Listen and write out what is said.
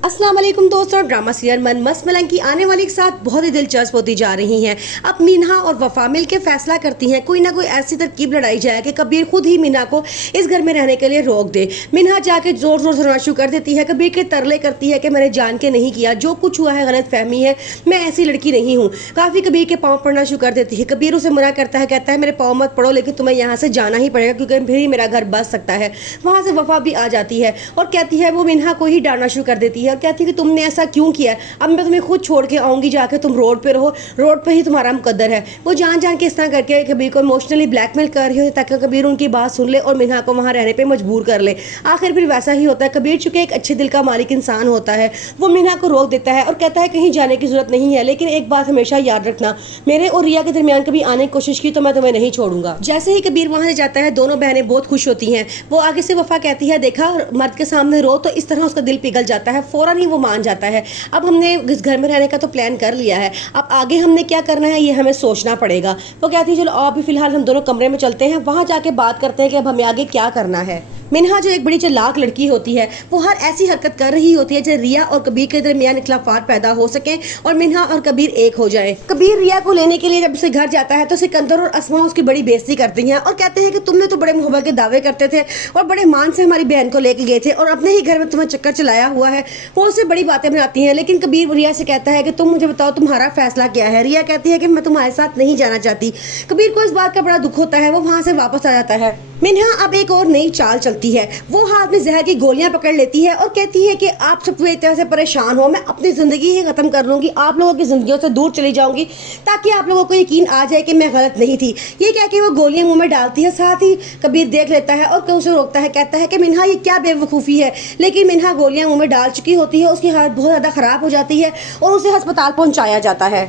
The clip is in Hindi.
अस्सलाम वालेकुम दोस्तों, ड्रामा सीरियल मन मस्त मलंग की आने वाली के साथ बहुत ही दिलचस्प होती जा रही हैं। अब मीना और वफा मिल के फैसला करती हैं कोई ना कोई ऐसी तरकीब लड़ाई जाए कि कबीर खुद ही मीना को इस घर में रहने के लिए रोक दे। मीना जाके जोर जोर से रोना शुरू कर देती है, कबीर के तरले करती है कि मैंने जान के नहीं किया, जो कुछ हुआ है गलत फहमी है, मैं ऐसी लड़की नहीं हूँ। काफ़ी कबीर के पाँव पड़ना शुरू कर देती है। कबीर उसे मना करता है, कहता है मेरे पाँव मत पड़ो, लेकिन तुम्हें यहाँ से जाना ही पड़ेगा क्योंकि फिर ही मेरा घर बस सकता है। वहाँ से वफा भी आ जाती है और कहती है, वो मीना को ही डांटना शुरू कर देती है और कहती है कि तुमने ऐसा क्यों किया, अब मैं तुम्हें खुद छोड़ के आऊंगी, जाके तुम रोड पे रहो, रोड पे ही तुम्हारा मुकद्दर है। वो जान जान के इस तरह करके कबीर को इमोशनली ब्लैकमेल कर रही होती ताकि कबीर उनकी बात सुन ले और मीना को वहाँ रहने पे मजबूर कर ले। आखिर फिर वैसा ही होता है। कबीर चूंकि एक अच्छे दिल का मालिक इंसान होता है, वो मीना को रोक देता है और कहता है कहीं जाने की जरूरत नहीं है, लेकिन एक बात हमेशा याद रखना, मेरे और रिया के दरमियान कभी आने की कोशिश की तो मैं तुम्हें नहीं छोड़ूंगा। जैसे ही कबीर वहाँ से जाता है, दोनों बहनें बहुत खुश होती हैं। वो आगे से वफा कहती है, देखा मर्द के सामने रो तो इस तरह उसका दिल पिघल जाता है, फौरन ही वो मान जाता है। अब हमने इस घर में रहने का तो प्लान कर लिया है, अब आगे हमने क्या करना है ये हमें सोचना पड़ेगा। वो कहती है चलो अभी फिलहाल हम दोनों कमरे में चलते हैं, वहाँ जाके बात करते हैं कि अब हमें आगे क्या करना है। मिन्हा जो एक बड़ी चालाक लड़की होती है, वो हर ऐसी हरकत कर रही होती है जैसे रिया और कबीर के दरमियान इख्लाफात पैदा हो सके और मिन्हा और कबीर एक हो जाए। कबीर रिया को लेने के लिए जब उसे घर जाता है तो सिकंदर और अस्मा उसकी बड़ी बेइज्जती करती हैं और कहते हैं कि तुमने तो बड़े मोहब्बत के दावे करते थे और बड़े मान से हमारी बहन को लेके गए थे और अपने ही घर में तुम्हें चक्कर चलाया हुआ है। वो उससे बड़ी बातें बनाती हैं, लेकिन कबीर रिया से कहता है कि तुम मुझे बताओ तुम्हारा फैसला क्या है। रिया कहती है कि मैं तुम्हारे साथ नहीं जाना चाहती। कबीर को इस बात का बड़ा दुख होता है, वो वहाँ से वापस आ जाता है। मिन्हा अब एक और नई चाल चलती है, वो हाथ में जहर की गोलियां पकड़ लेती है और कहती है कि आप सब पूरी तरह से परेशान हो, मैं अपनी ज़िंदगी ही ख़त्म कर लूँगी, आप लोगों की ज़िंदगियों से दूर चली जाऊँगी ताकि आप लोगों को यकीन आ जाए कि मैं गलत नहीं थी। ये कह के वो गोलियां मुंह में डालती है, साथ ही कबीर देख लेता है और उसे रोकता है, कहता है कि मिन्हा ये क्या बेवकूफ़ी है। लेकिन मिन्हा गोलियाँ मुँह में डाल चुकी होती है, उसकी हालत बहुत ज़्यादा ख़राब हो जाती है और उसे अस्पताल पहुँचाया जाता है।